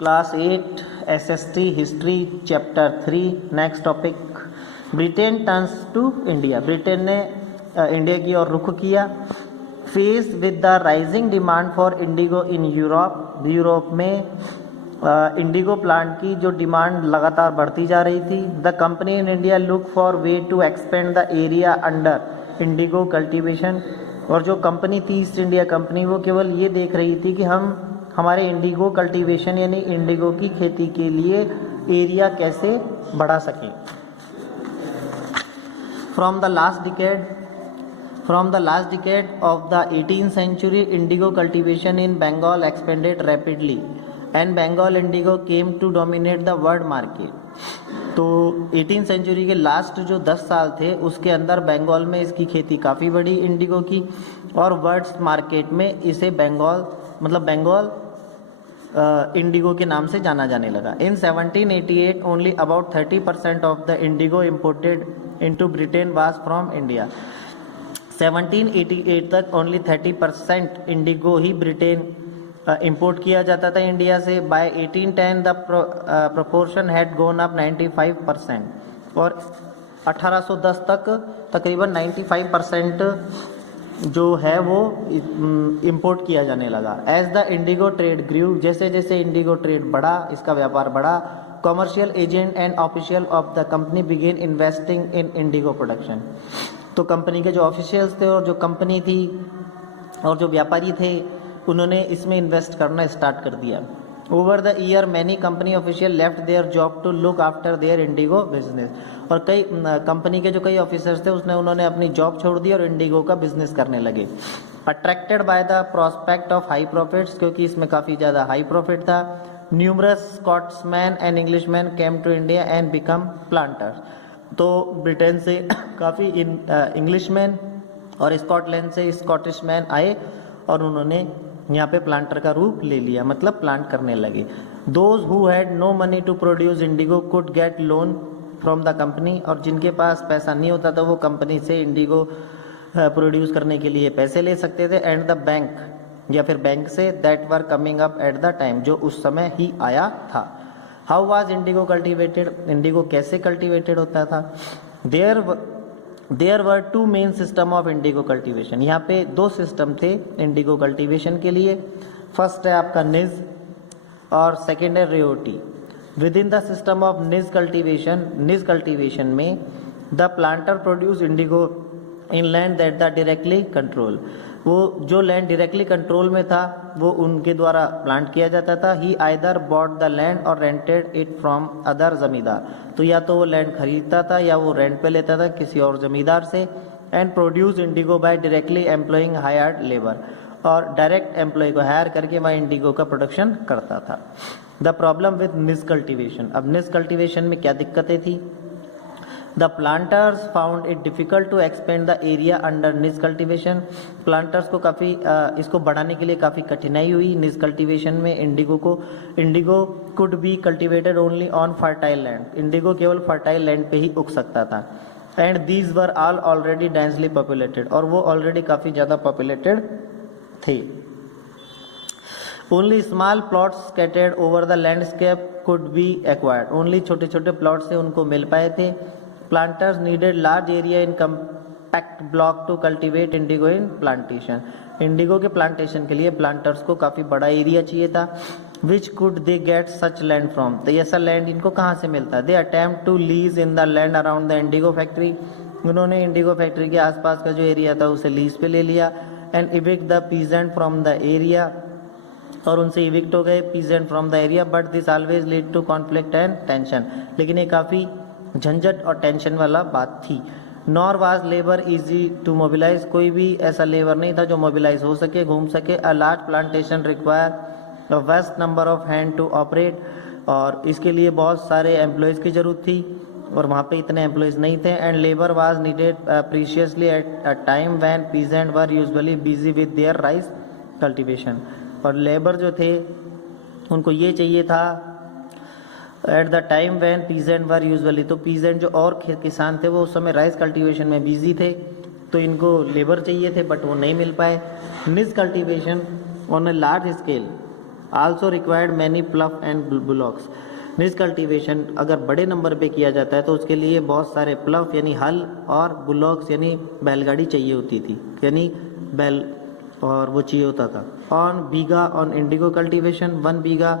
Class 8 SST history chapter 3 next topic Britain turns to India. Britain ने India की ओर रुख किया। Face with the rising demand for indigo in Europe में indigo plant की जो डिमांड लगातार बढ़ती जा रही थी। The company in India look for way to expand the area under indigo cultivation. और जो कंपनी थी ईस्ट इंडिया कंपनी, वो केवल ये देख रही थी कि हम हमारे इंडिगो कल्टीवेशन यानी इंडिगो की खेती के लिए एरिया कैसे बढ़ा सकें। From the last decade of the 18th century, indigo cultivation in Bengal expanded rapidly and Bengal indigo came to dominate the world market। तो 18th सेंचुरी के लास्ट जो 10 साल थे उसके अंदर बंगाल में इसकी खेती काफ़ी बड़ी इंडिगो की, और वर्ल्ड मार्केट में इसे बंगाल इंडिगो के नाम से जाना जाने लगा। In 1788 only about 30% of the indigo imported into Britain was from India. 1788 तक ओनली 30% इंडिगो ही ब्रिटेन इंपोर्ट किया जाता था इंडिया से। By 1810 the proportion had gone up 95%, और 1810 तक तकरीबन 95% जो है वो इंपोर्ट किया जाने लगा। As the indigo trade grew, जैसे जैसे इंडिगो ट्रेड बढ़ा, इसका व्यापार बढ़ा, commercial agent and official of the company began investing in indigo production. तो कंपनी के जो ऑफिशियल्स थे और जो कंपनी थी और जो व्यापारी थे, उन्होंने इसमें इन्वेस्ट करना स्टार्ट कर दिया। Over the year many company official left their job to look after their indigo business. और कई कंपनी के जो कई ऑफिसर्स थे उन्होंने अपनी जॉब छोड़ दी और इंडिगो का बिजनेस करने लगे। Attracted by the prospect of high profits, क्योंकि इसमें काफ़ी ज़्यादा हाई प्रॉफिट था। Numerous Scotsman and Englishman came to India and become planters. तो ब्रिटेन से काफ़ी इंग्लिशमैन और स्कॉटलैंड से स्कॉटिशमैन आए और उन्होंने यहाँ पे प्लांटर का रूप ले लिया, मतलब प्लांट करने लगे। Those who had no money to produce indigo could get loan from the company. और जिनके पास पैसा नहीं होता था वो कंपनी से इंडिगो प्रोड्यूस करने के लिए पैसे ले सकते थे। एंड द बैंक या फिर बैंक से that were coming up at the time, जो उस समय ही आया था। How was indigo cultivated, indigo कैसे कल्टिवेटेड होता था। There were two main system of indigo cultivation. यहाँ पे दो सिस्टम थे इंडिगो कल्टीवेशन के लिए। फर्स्ट है आपका निज और सेकेंड है ryoti. Within the system of nij cultivation में the planter produce indigo in land that the directly control. वो जो लैंड डायरेक्टली कंट्रोल में था वो उनके द्वारा प्लांट किया जाता था। ही आइदर बॉट द लैंड और रेंटेड इट फ्रॉम अदर जमींदार। तो या तो वो लैंड खरीदता था या वो रेंट पे लेता था किसी और जमींदार से। And produce indigo by directly employing hired labour, और डायरेक्ट एम्प्लॉय को हायर करके वह इंडिगो का प्रोडक्शन करता था। The problem with nij cultivation, अब निज कल्टिवेशन में क्या दिक्कतें थी। The planters found it difficult to expand the area under nij cultivation. Planters को काफ़ी इसको बढ़ाने के लिए काफ़ी कठिनाई हुई निज कल्टिवेशन में इंडिगो को। Indigo could be cultivated only on fertile land, indigo केवल फर्टाइल लैंड पे ही उग सकता था। And these were all already densely populated, और वो ऑलरेडी काफ़ी ज़्यादा पॉपुलेटेड थे। Only small plots scattered over the landscape could be acquired, only छोटे छोटे प्लॉट से उनको मिल पाए थे। Planters needed large area in compact block to cultivate indigo in plantation. Indigo के प्लांटेशन के लिए प्लांटर्स को काफ़ी बड़ा एरिया चाहिए था। Which could they get such land from, तो ऐसा लैंड इनको कहाँ से मिलता। They attempt to lease in the land around the indigo factory, उन्होंने इंडिगो फैक्ट्री के आसपास का जो एरिया था उसे लीज पे ले लिया। And evict the peasant from the area, और उनसे इविक्ट हो गए peasant from the area. But this always lead to conflict and tension, लेकिन ये काफ़ी झंझट और टेंशन वाला बात थी। Nor was labour easy to mobilise, कोई भी ऐसा लेबर नहीं था जो मोबिलाइज हो सके, घूम सके। A large plantation require a vast number of hand to operate, और इसके लिए बहुत सारे एम्प्लॉयज़ की ज़रूरत थी और वहाँ पे इतने एम्प्लॉयज़ नहीं थे। And labour was needed preciously at a time when peasant were usually busy with their rice cultivation, और लेबर जो थे उनको ये चाहिए था at the time when peasant were usually, तो पीजेंट जो और किसान थे वो उस समय राइस कल्टीवेशन में बिजी थे, तो इनको लेबर चाहिए थे बट वो नहीं मिल पाए। निज cultivation on a large scale also required many प्लफ and bullocks. निज कल्टीवेशन अगर बड़े नंबर पे किया जाता है तो उसके लिए बहुत सारे प्लफ यानी हल और बुलॉक्स यानी बैलगाड़ी चाहिए होती थी, यानी बैल और वो चाहिए होता था। On bigha on indigo cultivation 1 bigha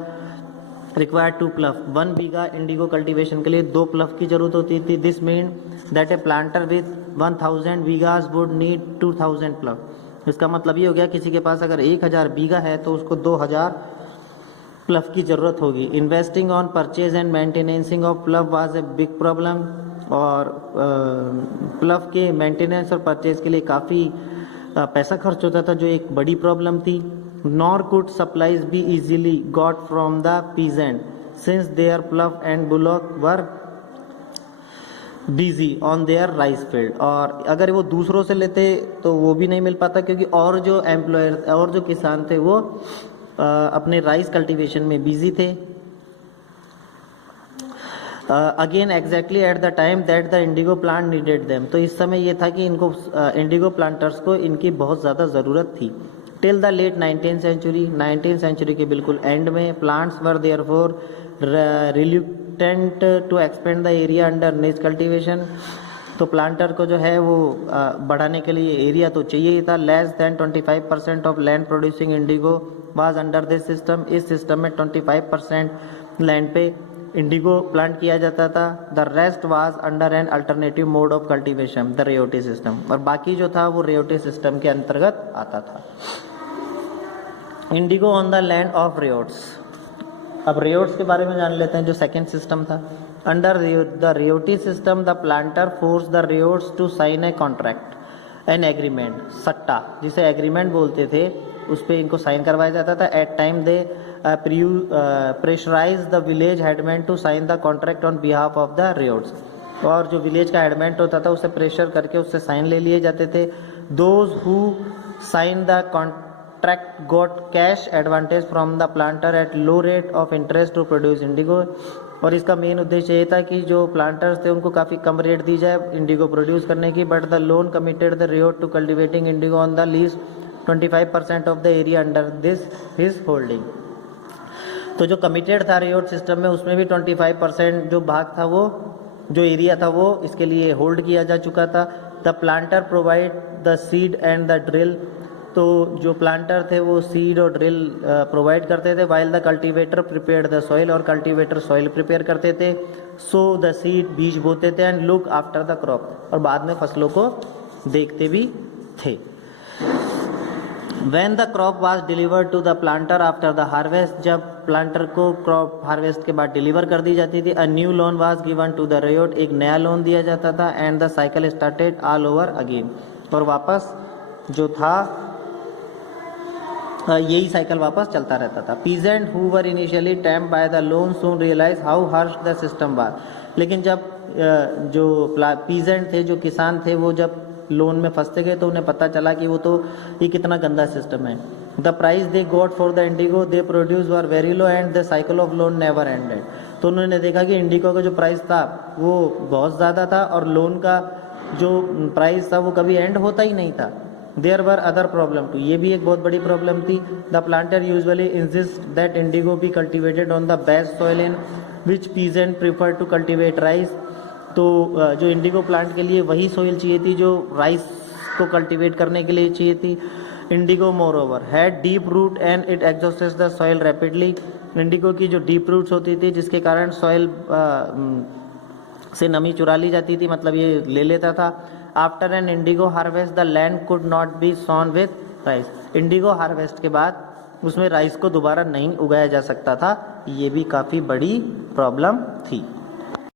required 2 plough. 1 बीघा इंडिगो कल्टीवेशन के लिए 2 प्लफ की जरूरत होती थी। This mean that a planter with 1000 bighas would need 2000 plough. इसका मतलब ये हो गया किसी के पास अगर 1000 बीघा है तो उसको 2000 प्लफ की ज़रूरत होगी। Investing on purchase and maintenancing of plough was a big problem, और प्लफ के मेंटेनेंस और परचेज के लिए काफ़ी पैसा खर्च होता था, जो एक बड़ी प्रॉब्लम थी। Nor could supplies be easily got from the peasant since their plough and bullock were busy on their rice field. और अगर वो दूसरों से लेते तो वो भी नहीं मिल पाता, क्योंकि और जो एम्प्लॉयर और जो किसान थे वो अपने राइस कल्टीवेशन में बिजी थे। Again exactly at the time that the Indigo plant needed them. तो इस समय ये था कि इनको इंडिगो प्लांटर्स को इनकी बहुत ज़्यादा ज़रूरत थी। Till the late 19th century, 19th century के बिल्कुल एंड में plants were therefore reluctant to expand the area under nij cultivation. तो प्लांटर को जो है वो बढ़ाने के लिए एरिया तो चाहिए ही था। Less than 25% of land producing indigo was under this system. इस सिस्टम में 25% लैंड पे इंडिगो प्लांट किया जाता था। The rest was under an alternative mode of cultivation, the ryoti system, और बाकी जो था वो रेयोटी सिस्टम के अंतर्गत आता था। Indigo on the land of ryots. अब रेयोट्स के बारे में जान लेते हैं, जो सेकेंड सिस्टम था। Under the ryoti system the planter force the ryots to sign a contract an agreement, satta जिसे एग्रीमेंट बोलते थे, उस पर इनको साइन करवाया जाता था। At time they pressurise the village headman to sign the contract on behalf of the ryots. और जो विलेज का हेडमैन होता था उसे प्रेशर करके उससे साइन ले लिए जाते थे। Those who sign the contract got cash advantage from the planter at low rate of interest to produce indigo. और इसका मेन उद्देश्य ये था कि जो प्लांटर्स थे उनको काफ़ी कम रेट दी जाए इंडिगो प्रोड्यूस करने की। But the loan committed the ryot to cultivating indigo on the lease 25% of the area under this his holding. तो जो कमिटेड था रेयोट सिस्टम में, उसमें भी 25% जो भाग था, वो जो एरिया था वो इसके लिए होल्ड किया जा चुका था। The planter provide the seed and the drill. तो जो प्लांटर थे वो सीड और ड्रिल प्रोवाइड करते थे, while the cultivator prepared the soil, और कल्टीवेटर सॉइल प्रिपेयर करते थे। सो द सीड बीज बोते थे and look after the crop, और बाद में फसलों को देखते भी थे। When the crop was delivered to the planter after the harvest, जब प्लांटर को क्रॉप हार्वेस्ट के बाद डिलीवर कर दी जाती थी, a new loan was given to the रेयोट, एक नया लोन दिया जाता था। and the cycle started all over again, और वापस जो था यही साइकिल वापस चलता रहता था। peasant who were initially tempted by the loan soon realized how harsh the system was। लेकिन जब जो peasant थे, जो किसान थे, वो जब लोन में फंसते गए तो उन्हें पता चला कि वो तो ये कितना गंदा सिस्टम है। The price they got for the Indigo they produce were very low and the cycle of loan never ended. तो उन्होंने देखा कि इंडिगो का जो प्राइस था वो बहुत ज़्यादा था, और लोन का जो प्राइस था वो कभी एंड होता ही नहीं था। There were other problem too, ये भी एक बहुत बड़ी प्रॉब्लम थी। The planter usually insist that indigo be cultivated on the best soil in which peasant prefer to cultivate rice. तो जो इंडिगो प्लांट के लिए वही सोइल चाहिए थी जो राइस को कल्टीवेट करने के लिए चाहिए थी। Indigo moreover had deep root and it exhausts the soil rapidly. Indigo की जो डीप रूट्स होती थी जिसके कारण सॉइल से नमी चुरा ली जाती थी, मतलब ये ले लेता था। After an indigo harvest the land could not be sown with rice. Indigo harvest के बाद उसमें राइस को दोबारा नहीं उगाया जा सकता था, ये भी काफ़ी बड़ी प्रॉब्लम थी।